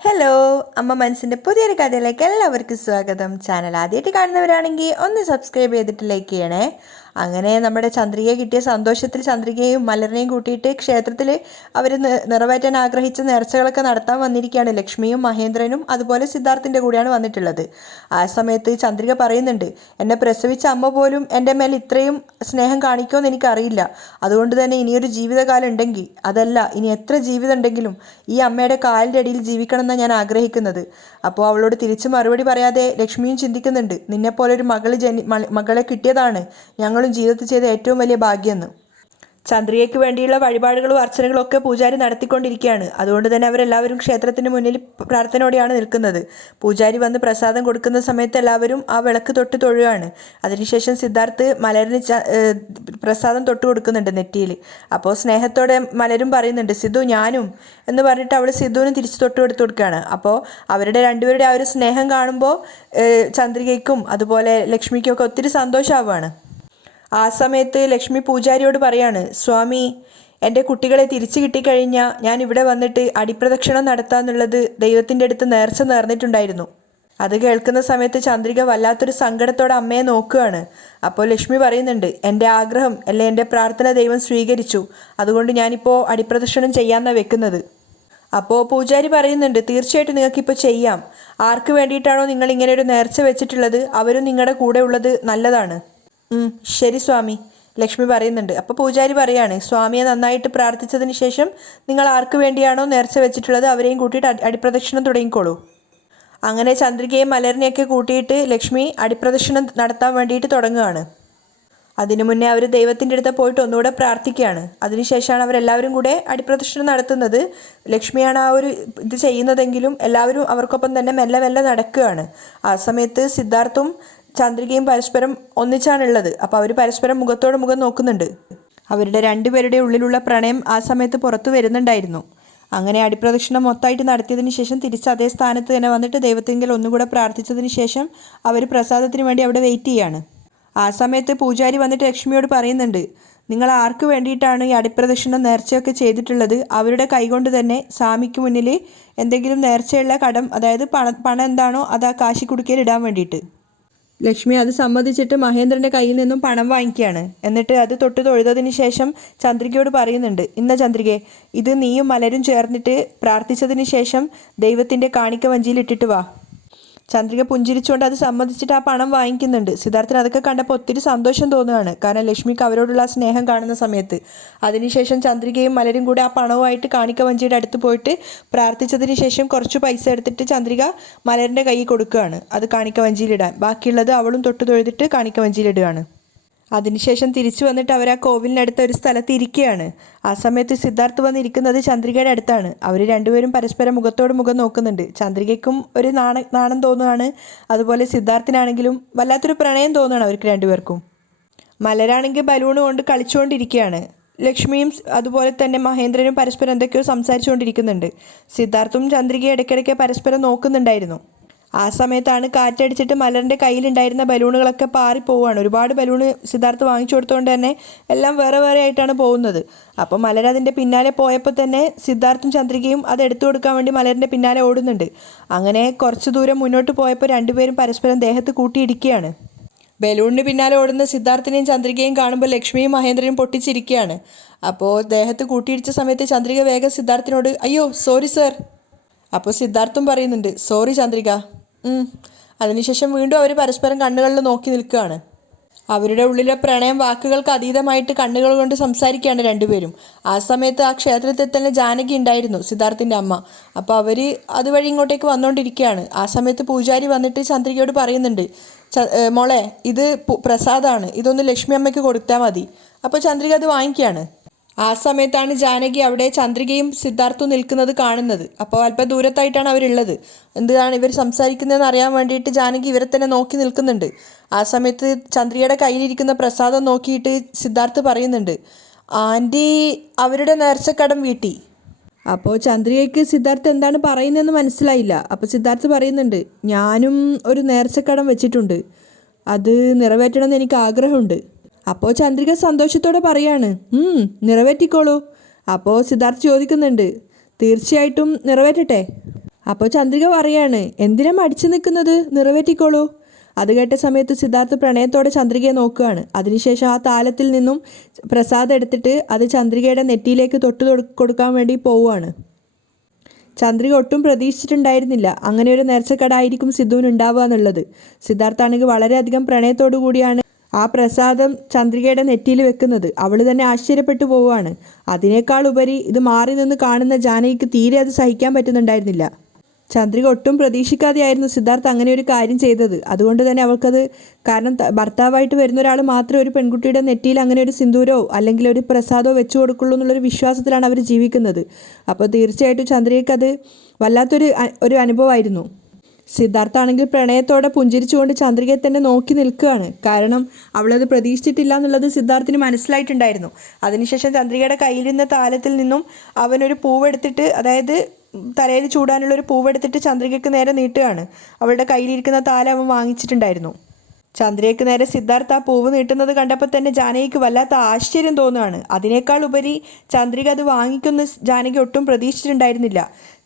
Hello, അമ്മ മനസ്സിൻ്റെ പുതിയൊരു കഥയിലേക്ക് എല്ലാവർക്കും സ്വാഗതം. ചാനൽ ആദ്യമായിട്ട് കാണുന്നവരാണെങ്കിൽ ഒന്ന് സബ്സ്ക്രൈബ് ചെയ്തിട്ട് ലൈക്ക് ചെയ്യണേ. അങ്ങനെ നമ്മുടെ ചന്ദ്രികയെ കിട്ടിയ സന്തോഷത്തിൽ ചന്ദ്രികയും മലറിനെയും കൂട്ടിയിട്ട് ക്ഷേത്രത്തിൽ അവർ നിറവേറ്റാൻ ആഗ്രഹിച്ച നേർച്ചകളൊക്കെ നടത്താൻ വന്നിരിക്കുകയാണ്. ലക്ഷ്മിയും മഹേന്ദ്രനും അതുപോലെ സിദ്ധാർത്ഥിൻ്റെ കൂടെയാണ് വന്നിട്ടുള്ളത്. ആ സമയത്ത് ചന്ദ്രിക പറയുന്നുണ്ട്, എന്നെ പ്രസവിച്ച അമ്മ പോലും എൻ്റെ മേൽ ഇത്രയും സ്നേഹം കാണിക്കുമെന്ന് എനിക്കറിയില്ല. അതുകൊണ്ട് തന്നെ ഇനിയൊരു ജീവിതകാലം ഉണ്ടെങ്കിൽ, അതല്ല ഇനി എത്ര ജീവിതം ഉണ്ടെങ്കിലും ഈ അമ്മയുടെ കാലിൻ്റെ അടിയിൽ ജീവിക്കണം എന്നാണ് ഞാൻ ആഗ്രഹിക്കുന്നത്. അപ്പോൾ അവളോട് തിരിച്ച് മറുപടി പറയാതെ ലക്ഷ്മിയും ചിന്തിക്കുന്നുണ്ട്, നിന്നെപ്പോലൊരു മകളെ കിട്ടിയതാണ് ഞങ്ങളും ജീവിതത്തിൽ ചെയ്ത ഏറ്റവും വലിയ ഭാഗ്യമെന്ന്. ചന്ദ്രികയ്ക്ക് വേണ്ടിയുള്ള വഴിപാടുകളും അർച്ചനകളും ഒക്കെ പൂജാരി നടത്തിക്കൊണ്ടിരിക്കുകയാണ്. അതുകൊണ്ട് തന്നെ അവരെല്ലാവരും ക്ഷേത്രത്തിന് മുന്നിൽ പ്രാർത്ഥനയോടെയാണ് നിൽക്കുന്നത്. പൂജാരി വന്ന് പ്രസാദം കൊടുക്കുന്ന സമയത്ത് എല്ലാവരും ആ വിളക്ക് തൊട്ട് തൊഴുകയാണ്. അതിനുശേഷം സിദ്ധാർത്ഥ് മലരിന് പ്രസാദം തൊട്ട് കൊടുക്കുന്നുണ്ട് നെറ്റിയിൽ. അപ്പോൾ സ്നേഹത്തോടെ മലരും പറയുന്നുണ്ട്, സിദ്ധു ഞാനും എന്ന് പറഞ്ഞിട്ട് അവൾ സിദ്ധുവിനും തിരിച്ച് തൊട്ട് കൊടുത്തു കൊടുക്കുകയാണ്. അപ്പോൾ അവരുടെ രണ്ടുപേരുടെ ആ ഒരു സ്നേഹം കാണുമ്പോൾ ചന്ദ്രികയ്ക്കും അതുപോലെ ലക്ഷ്മിക്കും ഒക്കെ ഒത്തിരി സന്തോഷമാവുകയാണ്. ആ സമയത്ത് ലക്ഷ്മി പൂജാരിയോട് പറയാണ്, സ്വാമി എൻ്റെ കുട്ടികളെ തിരിച്ചു കിട്ടിക്കഴിഞ്ഞാൽ ഞാൻ ഇവിടെ വന്നിട്ട് അടിപ്രദക്ഷിണം നടത്താമെന്നുള്ളത് ദൈവത്തിൻ്റെ അടുത്ത് നേർച്ച നേർന്നിട്ടുണ്ടായിരുന്നു. അത് കേൾക്കുന്ന സമയത്ത് ചന്ദ്രിക വല്ലാത്തൊരു സങ്കടത്തോടെ അമ്മയെ നോക്കുകയാണ്. അപ്പോൾ ലക്ഷ്മി പറയുന്നുണ്ട്, എൻ്റെ ആഗ്രഹം അല്ലെ എൻ്റെ പ്രാർത്ഥന ദൈവം സ്വീകരിച്ചു, അതുകൊണ്ട് ഞാനിപ്പോൾ അടിപ്രദക്ഷിണം ചെയ്യാമെന്നാണ് വെക്കുന്നത്. അപ്പോൾ പൂജാരി പറയുന്നുണ്ട്, തീർച്ചയായിട്ടും നിങ്ങൾക്കിപ്പോൾ ചെയ്യാം. ആർക്ക് വേണ്ടിയിട്ടാണോ നിങ്ങൾ ഇങ്ങനെ ഒരു നേർച്ച വെച്ചിട്ടുള്ളത് അവരും നിങ്ങളുടെ കൂടെ ഉള്ളത് നല്ലതാണ്. ശരി സ്വാമി, ലക്ഷ്മി പറയുന്നുണ്ട്. അപ്പോൾ പൂജാരി പറയാണ്, സ്വാമിയെ നന്നായിട്ട് പ്രാർത്ഥിച്ചതിന് ശേഷം നിങ്ങൾ ആർക്ക് വേണ്ടിയാണോ നേർച്ച വെച്ചിട്ടുള്ളത് അവരെയും കൂട്ടിയിട്ട് അടിപ്രദക്ഷിണം തുടങ്ങിക്കോളൂ. അങ്ങനെ ചന്ദ്രികയും മലരിനെയൊക്കെ കൂട്ടിയിട്ട് ലക്ഷ്മി അടിപ്രദക്ഷിണം നടത്താൻ വേണ്ടിയിട്ട് തുടങ്ങുകയാണ്. അതിനു മുന്നേ അവർ ദൈവത്തിൻ്റെ അടുത്ത് പോയിട്ട് ഒന്നുകൂടെ പ്രാർത്ഥിക്കുകയാണ്. അതിനുശേഷമാണ് അവരെല്ലാവരും കൂടെ അടിപ്രദക്ഷിണം നടത്തുന്നത്. ലക്ഷ്മിയാണ് ആ ഒരു ഇത് ചെയ്യുന്നതെങ്കിലും എല്ലാവരും അവർക്കൊപ്പം തന്നെ മെല്ലെ മെല്ലെ നടക്കുകയാണ്. ആ സമയത്ത് സിദ്ധാർത്ഥും ചന്ദ്രികയും പരസ്പരം ഒന്നിച്ചാണുള്ളത്. അപ്പോൾ അവർ പരസ്പരം മുഖത്തോട് മുഖം നോക്കുന്നുണ്ട്. അവരുടെ രണ്ടുപേരുടെ ഉള്ളിലുള്ള പ്രണയം ആ സമയത്ത് പുറത്തു വരുന്നുണ്ടായിരുന്നു. അങ്ങനെ അടിപ്രദക്ഷിണം മൊത്തമായിട്ട് നടത്തിയതിന് ശേഷം തിരിച്ച് അതേ സ്ഥാനത്ത് തന്നെ വന്നിട്ട് ദൈവത്തെങ്കിൽ ഒന്നുകൂടെ പ്രാർത്ഥിച്ചതിന് ശേഷം അവർ പ്രസാദത്തിന് വേണ്ടി അവിടെ വെയിറ്റ് ചെയ്യാണ്. ആ സമയത്ത് പൂജാരി വന്നിട്ട് ലക്ഷ്മിയോട് പറയുന്നുണ്ട്, നിങ്ങൾ ആർക്ക് വേണ്ടിയിട്ടാണ് ഈ അടിപ്രദക്ഷിണം നേർച്ചയൊക്കെ ചെയ്തിട്ടുള്ളത് അവരുടെ കൈകൊണ്ട് തന്നെ സ്വാമിക്ക് മുന്നിൽ എന്തെങ്കിലും നേർച്ചയുള്ള കടം, അതായത് പണം എന്താണോ അത് ആ കാശിക്കുടുക്കയിൽ ഇടാൻ വേണ്ടിയിട്ട്. ലക്ഷ്മി അത് സമ്മതിച്ചിട്ട് മഹേന്ദ്രൻ്റെ കയ്യിൽ നിന്നും പണം വാങ്ങിക്കുകയാണ്. എന്നിട്ട് അത് തൊട്ട് തൊഴുതതിന് ശേഷം ചന്ദ്രികയോട് പറയുന്നുണ്ട്, ഇന്ന ചന്ദ്രികയെ, ഇത് നീയും മലരും ചേർന്നിട്ട് പ്രാർത്ഥിച്ചതിന് ശേഷം ദൈവത്തിൻ്റെ കാണിക്ക വഞ്ചിയിൽ ഇട്ടിട്ട് വാ. ചന്ദ്രിക പുഞ്ചിരിച്ചുകൊണ്ട് അത് സമ്മതിച്ചിട്ട് ആ പണം വാങ്ങിക്കുന്നുണ്ട്. സിദ്ധാർത്ഥന് അതൊക്കെ കണ്ടപ്പോൾ ഒത്തിരി സന്തോഷം തോന്നുകയാണ്, കാരണം ലക്ഷ്മിക്ക് അവരോടുള്ള സ്നേഹം കാണുന്ന സമയത്ത്. അതിനുശേഷം ചന്ദ്രികയും മലരും കൂടെ ആ പണവുമായിട്ട് കാണിക്ക വഞ്ചിയുടെ അടുത്ത് പോയിട്ട് പ്രാർത്ഥിച്ചതിന് ശേഷം കുറച്ച് പൈസ എടുത്തിട്ട് ചന്ദ്രിക മലരിൻ്റെ കയ്യിൽ കൊടുക്കുകയാണ്, അത് കാണിക്ക വഞ്ചിയിലിടാൻ. ബാക്കിയുള്ളത് അവളും തൊട്ട് തൊഴുതിട്ട് കാണിക്ക വഞ്ചിയിലിടുകയാണ്. അതിനുശേഷം തിരിച്ചു വന്നിട്ട് അവർ ആ കോവിലിനടുത്ത ഒരു സ്ഥലത്ത് ഇരിക്കുകയാണ്. ആ സമയത്ത് സിദ്ധാർത്ഥ് വന്നിരിക്കുന്നത് ചന്ദ്രികയുടെ അടുത്താണ്. അവർ രണ്ടുപേരും പരസ്പരം മുഖത്തോട് മുഖം നോക്കുന്നുണ്ട്. ചന്ദ്രികയ്ക്കും ഒരു നാണം തോന്നുകയാണ്, അതുപോലെ സിദ്ധാർത്ഥിനാണെങ്കിലും വല്ലാത്തൊരു പ്രണയം തോന്നുകയാണ് അവർക്ക് രണ്ടുപേർക്കും. മലരാണെങ്കിൽ ബലൂൺ കൊണ്ട് കളിച്ചുകൊണ്ടിരിക്കുകയാണ്. ലക്ഷ്മിയും അതുപോലെ തന്നെ മഹേന്ദ്രനും പരസ്പരം എന്തൊക്കെയോ സംസാരിച്ചുകൊണ്ടിരിക്കുന്നുണ്ട്. സിദ്ധാർത്ഥും ചന്ദ്രികയും ഇടയ്ക്കിടയ്ക്ക് പരസ്പരം നോക്കുന്നുണ്ടായിരുന്നു. ആ സമയത്താണ് കാറ്റടിച്ചിട്ട് മലറിൻ്റെ കയ്യിലുണ്ടായിരുന്ന ബലൂണുകളൊക്കെ പാറിപ്പോവുകയാണ്. ഒരുപാട് ബലൂണ് സിദ്ധാർത്ഥ് വാങ്ങിച്ചു കൊടുത്തുകൊണ്ട് തന്നെ എല്ലാം വേറെ വേറെ ആയിട്ടാണ് പോകുന്നത്. അപ്പോൾ മലർ അതിൻ്റെ പിന്നാലെ പോയപ്പോൾ തന്നെ സിദ്ധാർത്ഥും ചന്ദ്രികയും അത് എടുത്തു കൊടുക്കാൻ വേണ്ടി മലറിൻ്റെ പിന്നാലെ ഓടുന്നുണ്ട്. അങ്ങനെ കുറച്ച് ദൂരം മുന്നോട്ട് പോയപ്പോൾ രണ്ടുപേരും പരസ്പരം ദേഹത്ത് കൂട്ടിയിടിക്കുകയാണ്. ബലൂണിന് പിന്നാലെ ഓടുന്ന സിദ്ധാർത്ഥിനെയും ചന്ദ്രികയും കാണുമ്പോൾ ലക്ഷ്മിയും മഹേന്ദ്രനും പൊട്ടിച്ചിരിക്കുകയാണ്. അപ്പോൾ ദേഹത്ത് കൂട്ടിയിടിച്ച സമയത്ത് ചന്ദ്രിക വേഗം സിദ്ധാർത്ഥിനോട്, അയ്യോ സോറി സർ. അപ്പോൾ സിദ്ധാർത്ഥും പറയുന്നുണ്ട്, സോറി ചന്ദ്രിക. അതിനുശേഷം വീണ്ടും അവർ പരസ്പരം കണ്ണുകളിൽ നോക്കി നിൽക്കുകയാണ്. അവരുടെ ഉള്ളിലെ പ്രണയം വാക്കുകൾക്ക് അതീതമായിട്ട് കണ്ണുകൾ കൊണ്ട് സംസാരിക്കുകയാണ് രണ്ടുപേരും. ആ സമയത്ത് ആ ക്ഷേത്രത്തിൽ തന്നെ ജാനകി ഉണ്ടായിരുന്നു, സിദ്ധാർത്ഥിൻ്റെ അമ്മ. അപ്പോൾ അവർ അതുവഴി ഇങ്ങോട്ടേക്ക് വന്നുകൊണ്ടിരിക്കുകയാണ്. ആ സമയത്ത് പൂജാരി വന്നിട്ട് ചന്ദ്രികയോട് പറയുന്നുണ്ട്, മോളെ ഇത് പ്രസാദമാണ്, ഇതൊന്ന് ലക്ഷ്മി അമ്മയ്ക്ക് കൊടുത്താൽ മതി. അപ്പോൾ ചന്ദ്രിക അത് വാങ്ങിക്കുകയാണ്. ആ സമയത്താണ് ജാനകി അവിടെ ചന്ദ്രികയും സിദ്ധാർത്ഥും നിൽക്കുന്നത് കാണുന്നത്. അപ്പോൾ അല്പം ദൂരത്തായിട്ടാണ് അവരുള്ളത്. എന്താണ് ഇവർ സംസാരിക്കുന്നതെന്ന് അറിയാൻ വേണ്ടിയിട്ട് ജാനകി ഇവരെ തന്നെ നോക്കി നിൽക്കുന്നുണ്ട്. ആ സമയത്ത് ചന്ദ്രികയുടെ കയ്യിലിരിക്കുന്ന പ്രസാദം നോക്കിയിട്ട് സിദ്ധാർത്ഥ് പറയുന്നുണ്ട്, ആൻറ്റി അവരുടെ നേർച്ചക്കടം വീട്ടി. അപ്പോൾ ചന്ദ്രികയ്ക്ക് സിദ്ധാർത്ഥ് എന്താണ് പറയുന്നതെന്ന് മനസ്സിലായില്ല. അപ്പോൾ സിദ്ധാർത്ഥ് പറയുന്നുണ്ട്, ഞാനും ഒരു നേർച്ചക്കടം വെച്ചിട്ടുണ്ട്, അത് നിറവേറ്റണമെന്ന് എനിക്ക് ആഗ്രഹമുണ്ട്. അപ്പോൾ ചന്ദ്രിക സന്തോഷത്തോടെ പറയാണ്, നിറവേറ്റിക്കോളൂ. അപ്പോൾ സിദ്ധാർത്ഥ് ചോദിക്കുന്നുണ്ട്, തീർച്ചയായിട്ടും നിറവേറ്റട്ടെ. അപ്പോൾ ചന്ദ്രിക പറയാണ്, എന്തിനാ മടിച്ചു നിൽക്കുന്നത്, നിറവേറ്റിക്കോളൂ. അത് കേട്ട സമയത്ത് സിദ്ധാർത്ഥ് പ്രണയത്തോടെ ചന്ദ്രികയെ നോക്കുകയാണ്. അതിനുശേഷം ആ താലത്തിൽ നിന്നും പ്രസാദം എടുത്തിട്ട് അത് ചന്ദ്രികയുടെ നെറ്റിയിലേക്ക് കൊടുക്കാൻ വേണ്ടി പോവുകയാണ്. ചന്ദ്രിക ഒട്ടും പ്രതീക്ഷിച്ചിട്ടുണ്ടായിരുന്നില്ല അങ്ങനെ ഒരു നേർച്ചക്കടായിരിക്കും സിദ്ധുവിന് ഉണ്ടാവുക എന്നുള്ളത്. സിദ്ധാർത്ഥാണെങ്കിൽ വളരെയധികം പ്രണയത്തോടു കൂടിയാണ് ആ പ്രസാദം ചന്ദ്രികയുടെ നെറ്റിയിൽ വെക്കുന്നത്. അവൾ തന്നെ ആശ്ചര്യപ്പെട്ടു പോവുകയാണ്. അതിനേക്കാൾ ഉപരി ഇത് മാറി നിന്ന് കാണുന്ന ജാനകിക്ക് തീരെ അത് സഹിക്കാൻ പറ്റുന്നുണ്ടായിരുന്നില്ല. ചന്ദ്രിക ഒട്ടും പ്രതീക്ഷിക്കാതെയായിരുന്നു സിദ്ധാർത്ഥ് അങ്ങനെ ഒരു കാര്യം ചെയ്തത്. അതുകൊണ്ട് തന്നെ അവൾക്കത്, കാരണം ഭർത്താവായിട്ട് വരുന്ന ഒരാൾ മാത്രമേ ഒരു പെൺകുട്ടിയുടെ നെറ്റിയിൽ അങ്ങനെ ഒരു സിന്ദൂരോ അല്ലെങ്കിൽ ഒരു പ്രസാദമോ വെച്ചു കൊടുക്കുള്ളൂ എന്നുള്ളൊരു വിശ്വാസത്തിലാണ് അവർ ജീവിക്കുന്നത്. അപ്പോൾ തീർച്ചയായിട്ടും ചന്ദ്രികയ്ക്ക് അത് വല്ലാത്തൊരു അനുഭവമായിരുന്നു. സിദ്ധാർത്ഥാണെങ്കിൽ പ്രണയത്തോടെ പുഞ്ചിരിച്ചുകൊണ്ട് ചന്ദ്രികയെ തന്നെ നോക്കി നിൽക്കുകയാണ്. കാരണം അവളത് പ്രതീക്ഷിച്ചിട്ടില്ല എന്നുള്ളത് സിദ്ധാർത്ഥിന് മനസ്സിലായിട്ടുണ്ടായിരുന്നു. അതിനുശേഷം ചന്ദ്രികയുടെ കയ്യിലിരുന്ന താലത്തിൽ നിന്നും അവനൊരു പൂവെടുത്തിട്ട്, അതായത് തലയിൽ ചൂടാനുള്ളൊരു പൂവെടുത്തിട്ട് ചന്ദ്രികയ്ക്ക് നേരെ നീട്ടുകയാണ്. അവളുടെ കയ്യിലിരിക്കുന്ന താലം അവൻ വാങ്ങിച്ചിട്ടുണ്ടായിരുന്നു. ചന്ദ്രികയ്ക്ക് നേരെ സിദ്ധാർത്ഥ് ആ പൂവ് നീട്ടുന്നത് കണ്ടപ്പോൾ തന്നെ ജാനകിക്ക് വല്ലാത്ത ആശ്ചര്യം തോന്നുകയാണ്. അതിനേക്കാൾ ഉപരി ചന്ദ്രിക അത് വാങ്ങിക്കുന്ന ജാനകി ഒട്ടും പ്രതീക്ഷിച്ചിട്ടുണ്ടായിരുന്നില്ല.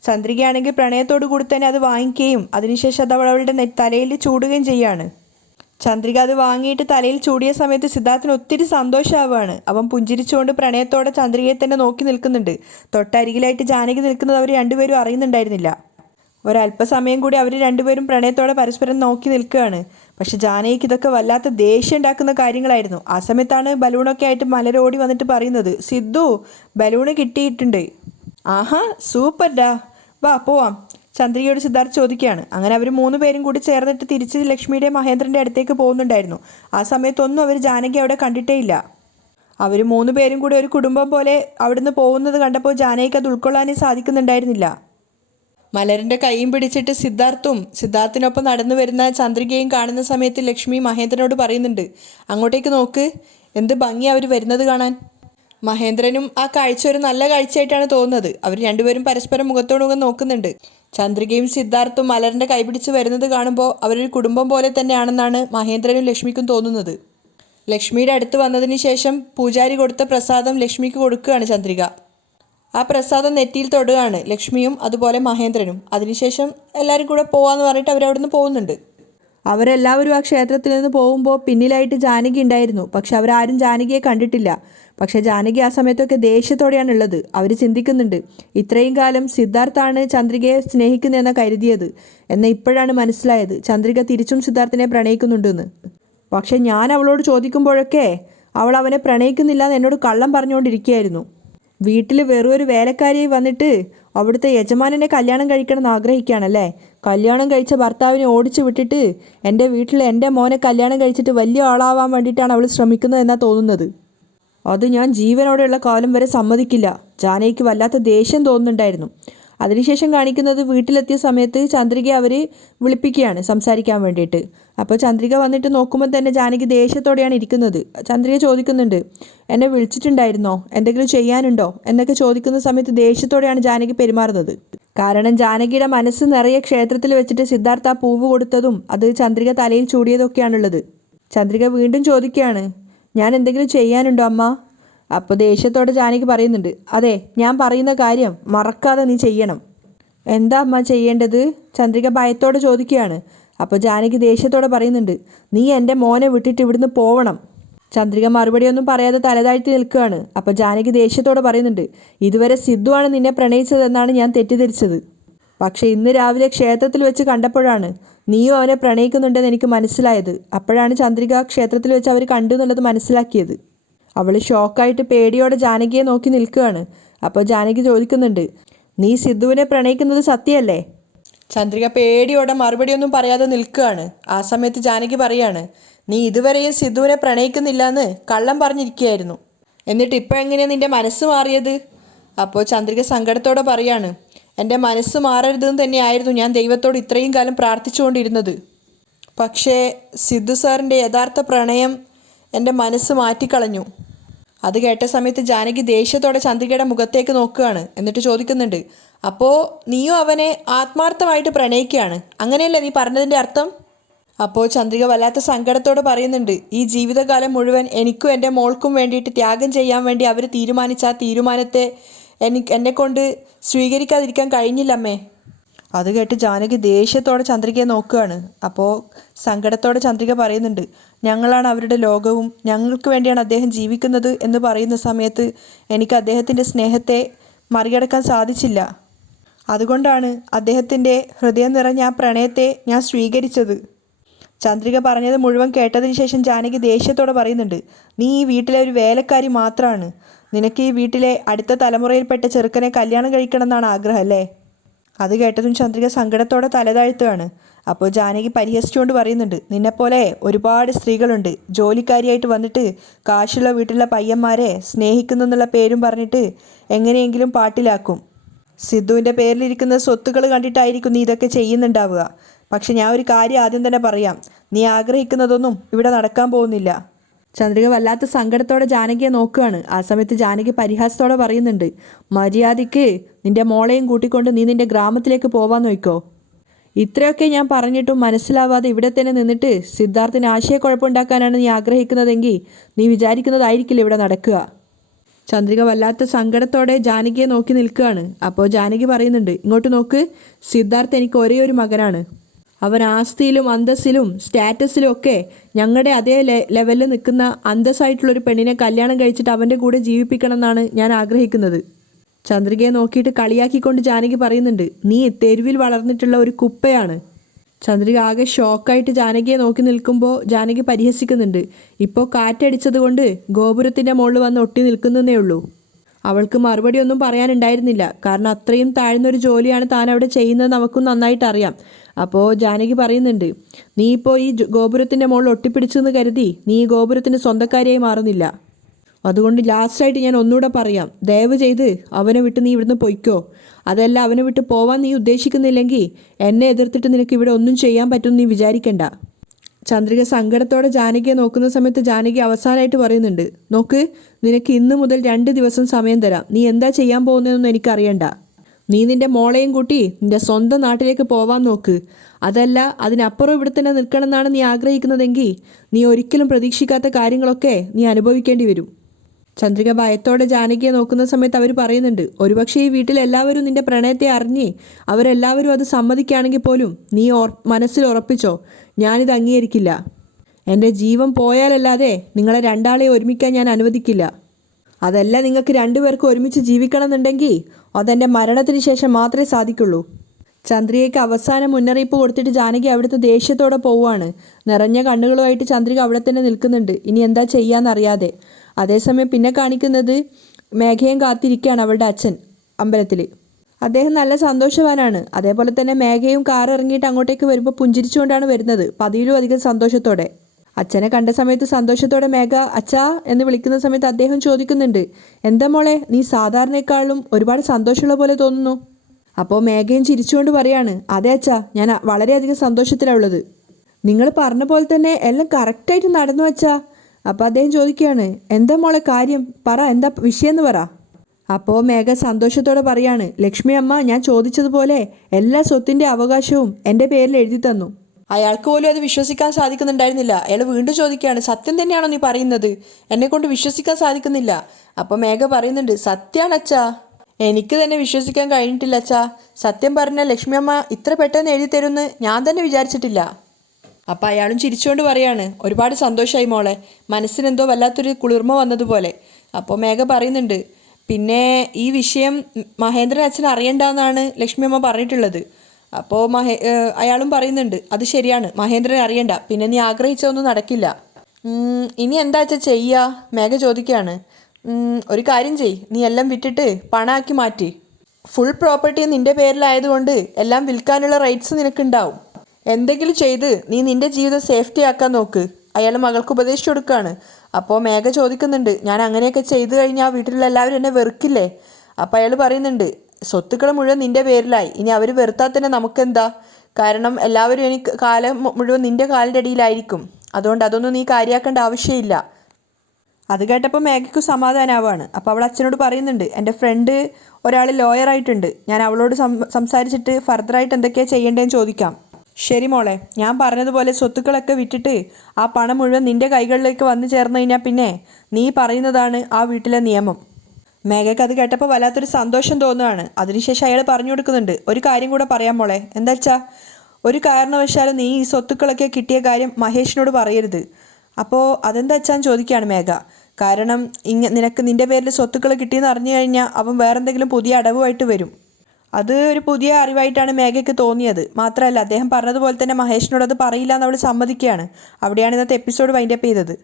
ചന്ദ്രികയാണെങ്കിൽ പ്രണയത്തോടു കൂടി തന്നെ അത് വാങ്ങിക്കുകയും അതിനുശേഷം അത് അവളുടെ തലയിൽ ചൂടുകയും ചെയ്യാണ്. ചന്ദ്രിക അത് വാങ്ങിയിട്ട് തലയിൽ ചൂടിയ സമയത്ത് സിദ്ധാർത്ഥിന് ഒത്തിരി സന്തോഷമാവുകയാണ്. അവൻ പുഞ്ചിരിച്ചുകൊണ്ട് പ്രണയത്തോടെ ചന്ദ്രികയെ തന്നെ നോക്കി നിൽക്കുന്നുണ്ട്. തൊട്ടരികിലായിട്ട് ജാനകി നിൽക്കുന്നത് അവർ രണ്ടുപേരും അറിയുന്നുണ്ടായിരുന്നില്ല. ഒരല്പസമയം കൂടി അവർ രണ്ടുപേരും പ്രണയത്തോടെ പരസ്പരം നോക്കി നിൽക്കുകയാണ്. പക്ഷെ ജാനകിക്ക് ഇതൊക്കെ വല്ലാത്ത ദേഷ്യം ഉണ്ടാക്കുന്ന കാര്യങ്ങളായിരുന്നു. ആ സമയത്താണ് ബലൂണൊക്കെ ആയിട്ട് മലരോടി വന്നിട്ട് പറയുന്നത്, സിദ്ധു ബലൂണ് കിട്ടിയിട്ടുണ്ട്. ആഹാ സൂപ്പർ ഡാ, വാ പോവാം, ചന്ദ്രികയോട് സിദ്ധാർത്ഥ് ചോദിക്കുകയാണ്. അങ്ങനെ അവർ 3 പേരും കൂടി ചേർന്നിട്ട് തിരിച്ച് ലക്ഷ്മിയുടെ മഹേന്ദ്രൻ്റെ അടുത്തേക്ക് പോകുന്നുണ്ടായിരുന്നു. ആ സമയത്തൊന്നും അവർ ജാനകി അവിടെ കണ്ടിട്ടേ ഇല്ല. അവർ 3 പേരും കൂടി ഒരു കുടുംബം പോലെ അവിടുന്ന് പോകുന്നത് കണ്ടപ്പോൾ ജാനകിക്ക് അത് ഉൾക്കൊള്ളാനേ സാധിക്കുന്നുണ്ടായിരുന്നില്ല. മലരിൻ്റെ കൈയും പിടിച്ചിട്ട് സിദ്ധാർത്ഥിനൊപ്പം നടന്നു വരുന്ന ചന്ദ്രികയും കാണുന്ന സമയത്ത് ലക്ഷ്മി മഹേന്ദ്രനോട് പറയുന്നുണ്ട്, അങ്ങോട്ടേക്ക് നോക്ക്, എന്ത് ഭംഗിയാണ് അവർ വരുന്നത് കാണാൻ. മഹേന്ദ്രനും ആ കാഴ്ച ഒരു നല്ല കാഴ്ചയായിട്ടാണ് തോന്നുന്നത്. അവർ രണ്ടുപേരും പരസ്പരം മുഖത്തോട് മുഖം നോക്കുന്നുണ്ട്. ചന്ദ്രികയും സിദ്ധാർത്ഥും മലറിൻ്റെ കൈപിടിച്ച് വരുന്നത് കാണുമ്പോൾ അവരൊരു കുടുംബം പോലെ തന്നെയാണെന്നാണ് മഹേന്ദ്രനും ലക്ഷ്മിക്കും തോന്നുന്നത്. ലക്ഷ്മിയുടെ അടുത്ത് വന്നതിന് ശേഷം പൂജാരി കൊടുത്ത പ്രസാദം ലക്ഷ്മിക്ക് കൊടുക്കുകയാണ് ചന്ദ്രിക. ആ പ്രസാദം നെറ്റിയിൽ തൊടുകയാണ് ലക്ഷ്മിയും അതുപോലെ മഹേന്ദ്രനും. അതിനുശേഷം എല്ലാവരും കൂടെ പോവാന്ന് പറഞ്ഞിട്ട് അവരവിടുന്ന് പോകുന്നുണ്ട്. അവരെല്ലാവരും ആ ക്ഷേത്രത്തിൽ നിന്ന് പോകുമ്പോൾ പിന്നിലായിട്ട് ജാനകി ഉണ്ടായിരുന്നു. പക്ഷെ അവരാരും ജാനകിയെ കണ്ടിട്ടില്ല. പക്ഷെ ജാനകി ആ സമയത്തൊക്കെ ദേഷ്യത്തോടെയാണ് ഉള്ളത്. അവർ ചിന്തിക്കുന്നുണ്ട്, ഇത്രയും കാലം സിദ്ധാർത്ഥാണ് ചന്ദ്രികയെ സ്നേഹിക്കുന്നതെന്ന് കരുതിയത്. എന്നാൽ ഇപ്പോഴാണ് മനസ്സിലായത് ചന്ദ്രിക തിരിച്ചും സിദ്ധാർത്ഥിനെ പ്രണയിക്കുന്നുണ്ടെന്ന്. പക്ഷെ ഞാൻ അവളോട് ചോദിക്കുമ്പോഴൊക്കെ അവൾ അവനെ പ്രണയിക്കുന്നില്ല എന്ന് എന്നോട് കള്ളം പറഞ്ഞുകൊണ്ടിരിക്കുകയായിരുന്നു. വീട്ടിൽ വെറും ഒരു വേലക്കാരിയായി വന്നിട്ട് അവിടുത്തെ യജമാനനെ കല്യാണം കഴിക്കണമെന്ന് ആഗ്രഹിക്കുകയാണല്ലേ. കല്യാണം കഴിച്ച ഭർത്താവിനെ ഓടിച്ചു വിട്ടിട്ട് എൻ്റെ വീട്ടിൽ എൻ്റെ മോനെ കല്യാണം കഴിച്ചിട്ട് വലിയ ആളാവാൻ വേണ്ടിയിട്ടാണ് അവൾ ശ്രമിക്കുന്നതെന്നാണ് തോന്നുന്നത്. അത് ഞാൻ ജീവനോടെയുള്ള കാലം വരെ സമ്മതിക്കില്ല. ജാനകിക്ക് വല്ലാത്ത ദേഷ്യം തോന്നുന്നുണ്ടായിരുന്നു. അതിനുശേഷം കാണിക്കുന്നത് വീട്ടിലെത്തിയ സമയത്ത് ചന്ദ്രികയെ അവർ വിളിപ്പിക്കുകയാണ് സംസാരിക്കാൻ വേണ്ടിയിട്ട്. അപ്പോൾ ചന്ദ്രിക വന്നിട്ട് നോക്കുമ്പോൾ തന്നെ ജാനകി ദേഷ്യത്തോടെയാണ് ഇരിക്കുന്നത്. ചന്ദ്രിക ചോദിക്കുന്നുണ്ട്, എന്നെ വിളിച്ചിട്ടുണ്ടായിരുന്നോ, എന്തെങ്കിലും ചെയ്യാനുണ്ടോ എന്നൊക്കെ ചോദിക്കുന്ന സമയത്ത് ദേഷ്യത്തോടെയാണ് ജാനകി പെരുമാറുന്നത്. കാരണം ജാനകിയുടെ മനസ്സ് നിറയെ ക്ഷേത്രത്തിൽ വെച്ചിട്ട് സിദ്ധാർത്ഥ ആ പൂവ് കൊടുത്തതും അത് ചന്ദ്രിക തലയിൽ ചൂടിയതൊക്കെയാണുള്ളത്. ചന്ദ്രിക വീണ്ടും ചോദിക്കുകയാണ്, ഞാൻ എന്തെങ്കിലും ചെയ്യാനുണ്ടോ അമ്മ? അപ്പോൾ ദേഷ്യത്തോടെ ജാനകി പറയുന്നുണ്ട്, അതെ, ഞാൻ പറയുന്ന കാര്യം മറക്കാതെ നീ ചെയ്യണം. എന്താ അമ്മ ചെയ്യേണ്ടത്? ചന്ദ്രിക ഭയത്തോടെ ചോദിക്കുകയാണ്. അപ്പോൾ ജാനകി ദേഷ്യത്തോടെ പറയുന്നുണ്ട്, നീ എൻ്റെ മോനെ വിട്ടിട്ട് ഇവിടുന്ന് പോവണം. ചന്ദ്രിക മറുപടിയൊന്നും പറയാതെ തലതാഴ്ത്തി നിൽക്കുകയാണ്. അപ്പോൾ ജാനകി ദേഷ്യത്തോടെ പറയുന്നുണ്ട്, ഇതുവരെ സിദ്ധുവാണ് നിന്നെ പ്രണയിച്ചതെന്നാണ് ഞാൻ തെറ്റിദ്ധരിച്ചത്. പക്ഷേ ഇന്ന് രാവിലെ ക്ഷേത്രത്തിൽ വെച്ച് കണ്ടപ്പോഴാണ് നീയും അവനെ പ്രണയിക്കുന്നുണ്ടെന്ന് എനിക്ക് മനസ്സിലായത്. അപ്പോഴാണ് ചന്ദ്രിക ക്ഷേത്രത്തിൽ വെച്ച് അവർ കണ്ടു എന്നുള്ളത് മനസ്സിലാക്കിയത്. അവൾ ഷോക്കായിട്ട് പേടിയോടെ ജാനകിയെ നോക്കി നിൽക്കുകയാണ്. അപ്പോൾ ജാനകി ചോദിക്കുന്നുണ്ട്, നീ സിദ്ധുവിനെ പ്രണയിക്കുന്നത് സത്യമല്ലേ? ചന്ദ്രിക പേടിയോടെ മറുപടിയൊന്നും പറയാതെ നിൽക്കുകയാണ്. ആ സമയത്ത് ജാനകി പറയാണ്, നീ ഇതുവരെയും സിദ്ധുവിനെ പ്രണയിക്കുന്നില്ല എന്ന് കള്ളം പറഞ്ഞിരിക്കുകയായിരുന്നു. എന്നിട്ട് ഇപ്പോൾ എങ്ങനെയാണ് നിൻ്റെ മനസ്സ് മാറിയത്? അപ്പോൾ ചന്ദ്രിക സങ്കടത്തോടെ പറയാണ്, എൻ്റെ മനസ്സ് മാറരുതെന്ന് തന്നെയായിരുന്നു ഞാൻ ദൈവത്തോട് ഇത്രയും കാലം പ്രാർത്ഥിച്ചുകൊണ്ടിരുന്നത്. പക്ഷേ സിദ്ധു സാറിൻ്റെ യഥാർത്ഥ പ്രണയം എൻ്റെ മനസ്സ് മാറ്റിക്കളഞ്ഞു. അത് കേട്ട സമയത്ത് ജാനകി ദേഷ്യത്തോടെ ചന്ദ്രികയുടെ മുഖത്തേക്ക് നോക്കുകയാണ്. എന്നിട്ട് ചോദിക്കുന്നുണ്ട്, അപ്പോൾ നീയും അവനെ ആത്മാർത്ഥമായിട്ട് പ്രണയിക്കുകയാണ്, അങ്ങനെയല്ലേ നീ പറഞ്ഞതിൻ്റെ അർത്ഥം? അപ്പോൾ ചന്ദ്രിക വല്ലാത്ത സങ്കടത്തോടെ പറയുന്നുണ്ട്, ഈ ജീവിതകാലം മുഴുവൻ എനിക്കും എൻ്റെ മോൾക്കും വേണ്ടിയിട്ട് ത്യാഗം ചെയ്യാൻ വേണ്ടി അവർ തീരുമാനിച്ച ആ തീരുമാനത്തെ എന്നെക്കൊണ്ട് സ്വീകരിക്കാതിരിക്കാൻ കഴിഞ്ഞില്ലമ്മേ. അത് കേട്ട് ജാനകി ദേഷ്യത്തോടെ ചന്ദ്രികയെ നോക്കുകയാണ്. അപ്പോൾ സങ്കടത്തോടെ ചന്ദ്രിക പറയുന്നുണ്ട്, ഞങ്ങളാണ് അവരുടെ ലോകവും, ഞങ്ങൾക്ക് വേണ്ടിയാണ് അദ്ദേഹം ജീവിക്കുന്നത് എന്ന് പറയുന്ന സമയത്ത് എനിക്ക് അദ്ദേഹത്തിൻ്റെ സ്നേഹത്തെ മറികടക്കാൻ സാധിച്ചില്ല. അതുകൊണ്ടാണ് അദ്ദേഹത്തിൻ്റെ ഹൃദയം നിറഞ്ഞ ആ പ്രണയത്തെ ഞാൻ സ്വീകരിച്ചത്. ചന്ദ്രിക പറഞ്ഞത് മുഴുവൻ കേട്ടതിന് ശേഷം ജാനകി ദേഷ്യത്തോടെ പറയുന്നുണ്ട്, നീ ഈ വീട്ടിലെ ഒരു വേലക്കാരി മാത്രമാണ്. നിനക്ക് ഈ വീട്ടിലെ അടുത്ത തലമുറയിൽപ്പെട്ട ചെറുക്കനെ കല്യാണം കഴിക്കണമെന്നാണ് ആഗ്രഹം അല്ലേ? അത് കേട്ടതും ചന്ദ്രിക സങ്കടത്തോടെ തലതാഴ്ത്തുകയാണ്. അപ്പോൾ ജാനകി പരിഹസിച്ചുകൊണ്ട് പറയുന്നുണ്ട്, നിന്നെപ്പോലെ ഒരുപാട് സ്ത്രീകളുണ്ട്, ജോലിക്കാരിയായിട്ട് വന്നിട്ട് കാശുള്ള വീട്ടിലുള്ള പയ്യന്മാരെ സ്നേഹിക്കുന്നു എന്നുള്ള പേരും പറഞ്ഞിട്ട് എങ്ങനെയെങ്കിലും പാട്ടിലാക്കും. സിദ്ധുവിൻ്റെ പേരിലിരിക്കുന്ന സ്വത്തുക്കൾ കണ്ടിട്ടായിരിക്കും നീ ഇതൊക്കെ ചെയ്യുന്നുണ്ടാവുക. പക്ഷെ ഞാൻ ഒരു കാര്യം ആദ്യം തന്നെ പറയാം, നീ ആഗ്രഹിക്കുന്നതൊന്നും ഇവിടെ നടക്കാൻ പോകുന്നില്ല. ചന്ദ്രിക വല്ലാത്ത സങ്കടത്തോടെ ജാനകിയെ നോക്കുകയാണ്. ആ സമയത്ത് ജാനകി പരിഹാസത്തോടെ പറയുന്നുണ്ട്, മര്യാദയ്ക്ക് നിന്റെ മോളെയും കൂട്ടിക്കൊണ്ട് നീ നിന്റെ ഗ്രാമത്തിലേക്ക് പോവാൻ നോക്കോ. ഇത്രയൊക്കെ ഞാൻ പറഞ്ഞിട്ടും മനസ്സിലാവാതെ ഇവിടെ തന്നെ നിന്നിട്ട് സിദ്ധാർത്ഥിന് ആശയക്കുഴപ്പമുണ്ടാക്കാനാണ് നീ ആഗ്രഹിക്കുന്നതെങ്കിൽ നീ വിചാരിക്കുന്നതായിരിക്കില്ല ഇവിടെ നടക്കുക. ചന്ദ്രിക വല്ലാത്ത സങ്കടത്തോടെ ജാനകിയെ നോക്കി നിൽക്കുകയാണ്. അപ്പോൾ ജാനകി പറയുന്നുണ്ട്, ഇങ്ങോട്ട് നോക്ക്, സിദ്ധാർത്ഥ് എനിക്ക് ഒരേ ഒരു മകനാണ്. അവൻ ആസ്തിയിലും അന്തസ്സിലും സ്റ്റാറ്റസിലും ഒക്കെ ഞങ്ങളുടെ അതേ ലെവലിൽ നിൽക്കുന്ന അന്തസ്സായിട്ടുള്ളൊരു പെണ്ണിനെ കല്യാണം കഴിച്ചിട്ട് അവൻ്റെ കൂടെ ജീവിപ്പിക്കണം എന്നാണ് ഞാൻ ആഗ്രഹിക്കുന്നത്. ചന്ദ്രികയെ നോക്കിയിട്ട് കളിയാക്കിക്കൊണ്ട് ജാനകി പറയുന്നുണ്ട്, നീ തെരുവിൽ വളർന്നിട്ടുള്ള ഒരു കുപ്പയാണ്. ചന്ദ്രിക ആകെ ഷോക്കായിട്ട് ജാനകിയെ നോക്കി നിൽക്കുമ്പോൾ ജാനകി പരിഹസിക്കുന്നുണ്ട്, ഇപ്പോൾ കാറ്റടിച്ചത് കൊണ്ട് ഗോപുരത്തിൻ്റെ മുകളിൽ വന്ന് ഒട്ടി നിൽക്കുന്നതേ ഉള്ളൂ. അവൾക്ക് മറുപടി ഒന്നും പറയാനുണ്ടായിരുന്നില്ല. കാരണം അത്രയും താഴ്ന്നൊരു ജോലിയാണ് താൻ അവിടെ ചെയ്യുന്നത് നമുക്കും നന്നായിട്ട് അറിയാം. അപ്പോൾ ജാനകി പറയുന്നുണ്ട്, നീ ഇപ്പോൾ ഈ ഗോപുരത്തിൻ്റെ മുകളിൽ ഒട്ടിപ്പിടിച്ചെന്ന് കരുതി നീ ഈ ഗോപുരത്തിന് സ്വന്തക്കാരിയായി മാറുന്നില്ല. അതുകൊണ്ട് ലാസ്റ്റായിട്ട് ഞാൻ ഒന്നുകൂടെ പറയാം, ദയവ് ചെയ്ത് അവനെ വിട്ട് നീ ഇവിടുന്ന് പൊയ്ക്കോ. അതല്ല, അവനെ വിട്ട് പോവാൻ നീ ഉദ്ദേശിക്കുന്നില്ലെങ്കിൽ എന്നെ എതിർത്തിട്ട് നിനക്ക് ഇവിടെ ഒന്നും ചെയ്യാൻ പറ്റുമെന്ന് നീ വിചാരിക്കണ്ട. ചന്ദ്രിക സങ്കടത്തോടെ ജാനകിയെ നോക്കുന്ന സമയത്ത് ജാനകി അവസാനമായിട്ട് പറയുന്നുണ്ട്, നോക്ക്, നിനക്ക് ഇന്ന് മുതൽ 2 ദിവസം സമയം തരാം. നീ എന്താ ചെയ്യാൻ പോകുന്നതെന്നൊന്നും എനിക്കറിയണ്ട. നീ നിന്റെ മോളെയും കൂട്ടി നിന്റെ സ്വന്തം നാട്ടിലേക്ക് പോവാൻ നോക്ക്. അതല്ല, അതിനപ്പുറം ഇവിടെ തന്നെ നിൽക്കണം എന്നാണ് നീ ആഗ്രഹിക്കുന്നതെങ്കിൽ നീ ഒരിക്കലും പ്രതീക്ഷിക്കാത്ത കാര്യങ്ങളൊക്കെ നീ അനുഭവിക്കേണ്ടി വരും. ചന്ദ്രിക ഭയത്തോടെ ജാനകിയെ നോക്കുന്ന സമയത്ത് അവർ പറയുന്നുണ്ട്, ഒരുപക്ഷെ ഈ വീട്ടിൽ എല്ലാവരും നിന്റെ പ്രണയത്തെ അറിഞ്ഞ് അവരെല്ലാവരും അത് സമ്മതിക്കുകയാണെങ്കിൽ പോലും നീ മനസ്സിൽ ഉറപ്പിച്ചോ, ഞാനിത് അംഗീകരിക്കില്ല. എൻ്റെ ജീവൻ പോയാലല്ലാതെ നിങ്ങളെ രണ്ടാളെ ഒരുമിക്കാൻ ഞാൻ അനുവദിക്കില്ല. അതല്ല, നിങ്ങൾക്ക് 2 പേർക്ക് ഒരുമിച്ച് ജീവിക്കണം എന്നുണ്ടെങ്കിൽ അതെൻ്റെ മരണത്തിന് ശേഷം മാത്രമേ സാധിക്കുള്ളൂ. ചന്ദ്രികയ്ക്ക് അവസാന മുന്നറിയിപ്പ് കൊടുത്തിട്ട് ജാനകി അവിടുത്തെ ദേഷ്യത്തോടെ പോവുകയാണ്. നിറഞ്ഞ കണ്ണുകളുമായിട്ട് ചന്ദ്രിക അവിടെ തന്നെ നിൽക്കുന്നുണ്ട്, ഇനി എന്താ ചെയ്യാന്നറിയാതെ. അതേസമയം പിന്നെ കാണിക്കുന്നത് മേഘയും കാത്തിരിക്കുകയാണ് അവളുടെ അച്ഛൻ അമ്പലത്തിൽ. അദ്ദേഹം നല്ല സന്തോഷവാനാണ്. അതേപോലെ തന്നെ മേഘയും കാർ ഇറങ്ങിയിട്ട് അങ്ങോട്ടേക്ക് വരുമ്പോൾ പുഞ്ചിരിച്ചുകൊണ്ടാണ് വരുന്നത്, പതിവിലും അധികം സന്തോഷത്തോടെ. അച്ഛനെ കണ്ട സമയത്ത് സന്തോഷത്തോടെ മേഘ അച്ഛാ എന്ന് വിളിക്കുന്ന സമയത്ത് അദ്ദേഹം ചോദിക്കുന്നുണ്ട്, എന്താ മോളെ, നീ സാധാരണയെക്കാളും ഒരുപാട് സന്തോഷമുള്ള പോലെ തോന്നുന്നു. അപ്പോൾ മേഘയും ചിരിച്ചുകൊണ്ട് പറയാണ്, അതെ അച്ഛാ, ഞാൻ വളരെയധികം സന്തോഷത്തിലാണ് ഉള്ളത്. നിങ്ങൾ പറഞ്ഞ പോലെ തന്നെ എല്ലാം കറക്റ്റായിട്ട് നടന്നു അച്ഛാ. അപ്പോൾ അദ്ദേഹം ചോദിക്കുകയാണ്, എന്താ മോളെ കാര്യം, പറ, എന്താ വിഷയം എന്ന് പറ. അപ്പോൾ മേഘ സന്തോഷത്തോടെ പറയാണ്, ലക്ഷ്മി അമ്മ ഞാൻ ചോദിച്ചതുപോലെ എല്ലാ സ്വത്തിൻ്റെ അവകാശവും എൻ്റെ പേരിൽ എഴുതി തന്നു. അയാൾക്ക് പോലും അത് വിശ്വസിക്കാൻ സാധിക്കുന്നുണ്ടായിരുന്നില്ല. അയാൾ വീണ്ടും ചോദിക്കുകയാണ്, സത്യം തന്നെയാണോ നീ പറയുന്നത്? എന്നെക്കൊണ്ട് വിശ്വസിക്കാൻ സാധിക്കുന്നില്ല. അപ്പോൾ മേഘ പറയുന്നുണ്ട്, സത്യമാണ് അച്ഛാ, എനിക്ക് തന്നെ വിശ്വസിക്കാൻ കഴിഞ്ഞിട്ടില്ല അച്ഛാ. സത്യം പറഞ്ഞാൽ ലക്ഷ്മി അമ്മ ഇത്ര പെട്ടെന്ന് എഴുതി തരുമെന്ന് ഞാൻ തന്നെ വിചാരിച്ചിട്ടില്ല. അപ്പം അയാളും ചിരിച്ചുകൊണ്ട് പറയാണ്, ഒരുപാട് സന്തോഷമായി മോളെ, മനസ്സിനെന്തോ വല്ലാത്തൊരു കുളിർമ വന്നതുപോലെ. അപ്പോൾ മേഘ പറയുന്നുണ്ട്, പിന്നെ ഈ വിഷയം മഹേന്ദ്രൻ അച്ഛൻ അറിയണ്ടെന്നാണ് ലക്ഷ്മി അമ്മ പറഞ്ഞിട്ടുള്ളത്. അപ്പോൾ അയാളും പറയുന്നുണ്ട്, അത് ശരിയാണ്, മഹേന്ദ്രൻ അറിയണ്ട, പിന്നെ നീ ആഗ്രഹിച്ചതൊന്നും നടക്കില്ല. ഇനി എന്താ വെച്ചാൽ ചെയ്യുക? മേഘ ചോദിക്കുകയാണ്. ഒരു കാര്യം ചെയ്, നീ എല്ലാം വിറ്റിട്ട് പണമാക്കി മാറ്റി. ഫുൾ പ്രോപ്പർട്ടി നിൻ്റെ പേരിലായതുകൊണ്ട് എല്ലാം വിൽക്കാനുള്ള റൈറ്റ്സ് നിനക്കുണ്ടാവും. എന്തെങ്കിലും ചെയ്ത് നീ നിൻ്റെ ജീവിതം സേഫ്റ്റി ആക്കാൻ നോക്ക്. അയാൾ മകൾക്ക് ഉപദേശിച്ചു കൊടുക്കുകയാണ്. അപ്പോൾ മേഘ ചോദിക്കുന്നുണ്ട്, ഞാൻ അങ്ങനെയൊക്കെ ചെയ്തു കഴിഞ്ഞാൽ ആ വീട്ടിലുള്ള എല്ലാവരും എന്നെ വെറുക്കില്ലേ? അപ്പോൾ അയാൾ പറയുന്നുണ്ട്, സ്വത്തുക്കൾ മുഴുവൻ നിൻ്റെ പേരിലായി, ഇനി അവർ വെറുത്താൽ തന്നെ നമുക്കെന്താ? കാരണം എല്ലാവരും എനിക്ക് കാലം മുഴുവൻ നിൻ്റെ കാലിൻ്റെ അടിയിലായിരിക്കും. അതുകൊണ്ട് അതൊന്നും നീ കാര്യമാക്കേണ്ട ആവശ്യമില്ല. അത് കേട്ടപ്പോൾ മേഘയ്ക്ക് സമാധാനമാവാണ്. അപ്പോൾ അവൾ അച്ഛനോട് പറയുന്നുണ്ട്, എൻ്റെ ഫ്രണ്ട് ഒരാൾ ലോയറായിട്ടുണ്ട്, ഞാൻ അവളോട് സംസാരിച്ചിട്ട് ഫർദറായിട്ട് എന്തൊക്കെയാണ് ചെയ്യേണ്ടതെന്ന് ചോദിക്കാം. ശരി മോളെ, ഞാൻ പറഞ്ഞതുപോലെ സ്വത്തുക്കളൊക്കെ വിറ്റിട്ട് ആ പണം മുഴുവൻ നിൻ്റെ കൈകളിലേക്ക് വന്നു ചേർന്ന് കഴിഞ്ഞാൽ പിന്നെ നീ പറയുന്നതാണ് ആ വീട്ടിലെ നിയമം. മേഘയ്ക്ക് അത് കേട്ടപ്പോൾ വല്ലാത്തൊരു സന്തോഷം തോന്നുകയാണ്. അതിനുശേഷം അയാൾ പറഞ്ഞു കൊടുക്കുന്നുണ്ട്, ഒരു കാര്യം കൂടെ പറയാം മോളെ. എന്താ വെച്ചാൽ ഒരു കാരണവശാലും നീ ഈ സ്വത്തുക്കളൊക്കെ കിട്ടിയ കാര്യം മഹേഷിനോട് പറയരുത്. അപ്പോൾ അതെന്താ വെച്ചാന്ന് ചോദിക്കുകയാണ് മേഘ. കാരണം നിനക്ക് നിൻ്റെ പേരിൽ സ്വത്തുക്കൾ കിട്ടിയെന്ന് അറിഞ്ഞു കഴിഞ്ഞാൽ അവൻ വേറെന്തെങ്കിലും പുതിയ അടവുമായിട്ട് വരും. അത് ഒരു പുതിയ അറിവായിട്ടാണ് മേഘയ്ക്ക് തോന്നിയത്. മാത്രമല്ല അദ്ദേഹം പറഞ്ഞതുപോലെ തന്നെ മഹേഷിനോട് അത് പറയില്ല എന്ന് അവൾ സമ്മതിക്കുകയാണ്. അവിടെയാണ് ഇന്നത്തെ എപ്പിസോഡ് വൈൻഡപ്പ് ചെയ്തത്.